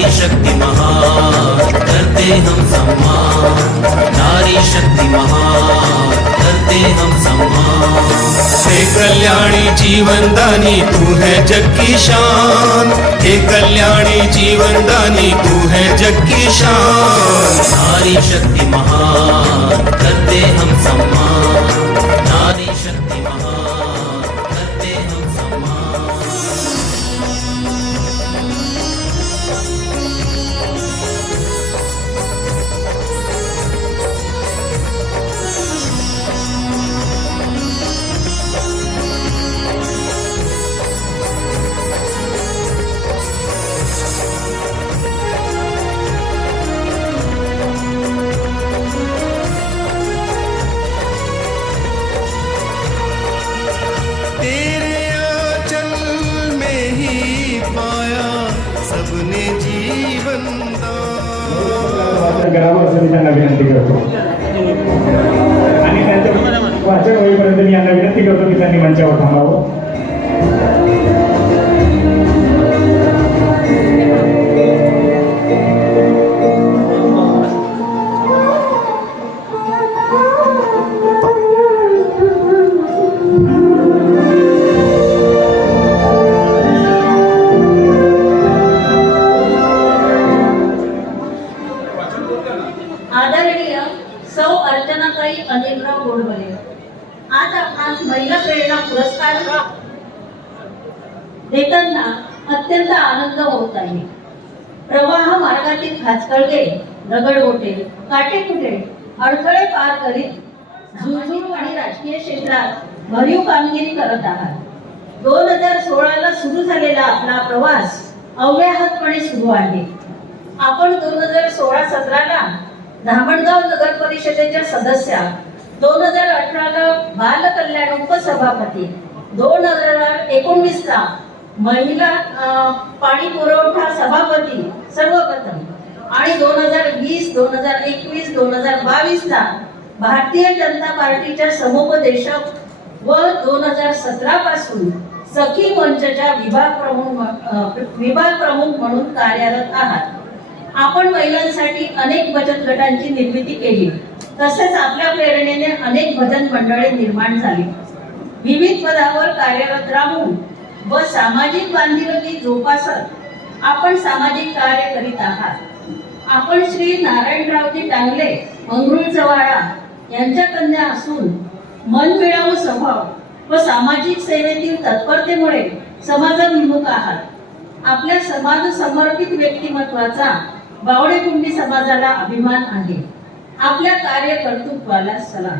नारी शक्ति महान करते हम सम्मान नारी शक्ति महान करते हम सम्मान हे कल्याणी जीवनदानी तू है जग की शान। हे कल्याणी जीवनदानी तू है जग की शान। नारी शक्ति महान करते हम सम्मान नारी शक्ति महान करावं असं मी त्यांना विनंती करतो. आणि त्यांचं वाचन होईपर्यंत मी यांना विनंती करतो की त्यांनी मंचावर थांबावं. आदरणीय सौ अर्चनाताई अनिलराव गोडबले. आज आपण महिला प्रेरणा पुरस्कार देताना अत्यंत आनंद होत आहे. प्रवाह मार्गातील खाचकळगे दगडगोटे काटेकुटे अडथळे पार करीत झुळझुळ आणि राजकीय क्षेत्रात भरीव कामगिरी करत आहात. दोन हजार सोळाला सुरू झालेला आपला प्रवास अव्याहतपणे सुरू आहे. आपण दोन हजार सोळा सतराला धामणगाव नगर परिषदेच्या सदस्या दोन हजार अठराला बाल कल्याण उपसभापती दोन हजार एकोणवीसला महिला पाणी पुरवठा सभापती सर्वप्रथम आणि दोन हजार वीस दोन हजार एकवीस दोन हजार बावीसला भारतीय जनता पार्टीच्या समुपदेशक व दोन हजार सतरा पासून सखी मंचच्या विभाग प्रमुख विभाग प्रमुख म्हणून कार्यरत आहात. आपण महिलांसाठी अनेक बचत गटांची निर्मिती केली. तसेच आपल्या प्रेरणेने अनेक भजन मंडळे निर्माण झाली. विविध पदावर कार्यरत राहून व सामाजिक बांधिलकी जोपासत आपण सामाजिक कार्य करीत आहात. आपण श्री नारायणरावजी टांगले मंगरुळचवाडा यांच्या कन्या असून मन मनमिळावू स्वभाव व सामाजिक सेवेतील तत्परतेमुळे समाजाभिमुख आहात. आपल्या समाज समर्पित व्यक्तिमत्वाचा बावडे कुंडी समाजाला अभिमान आहे. आपल्या कार्य कर्तृत्वाला सलाम.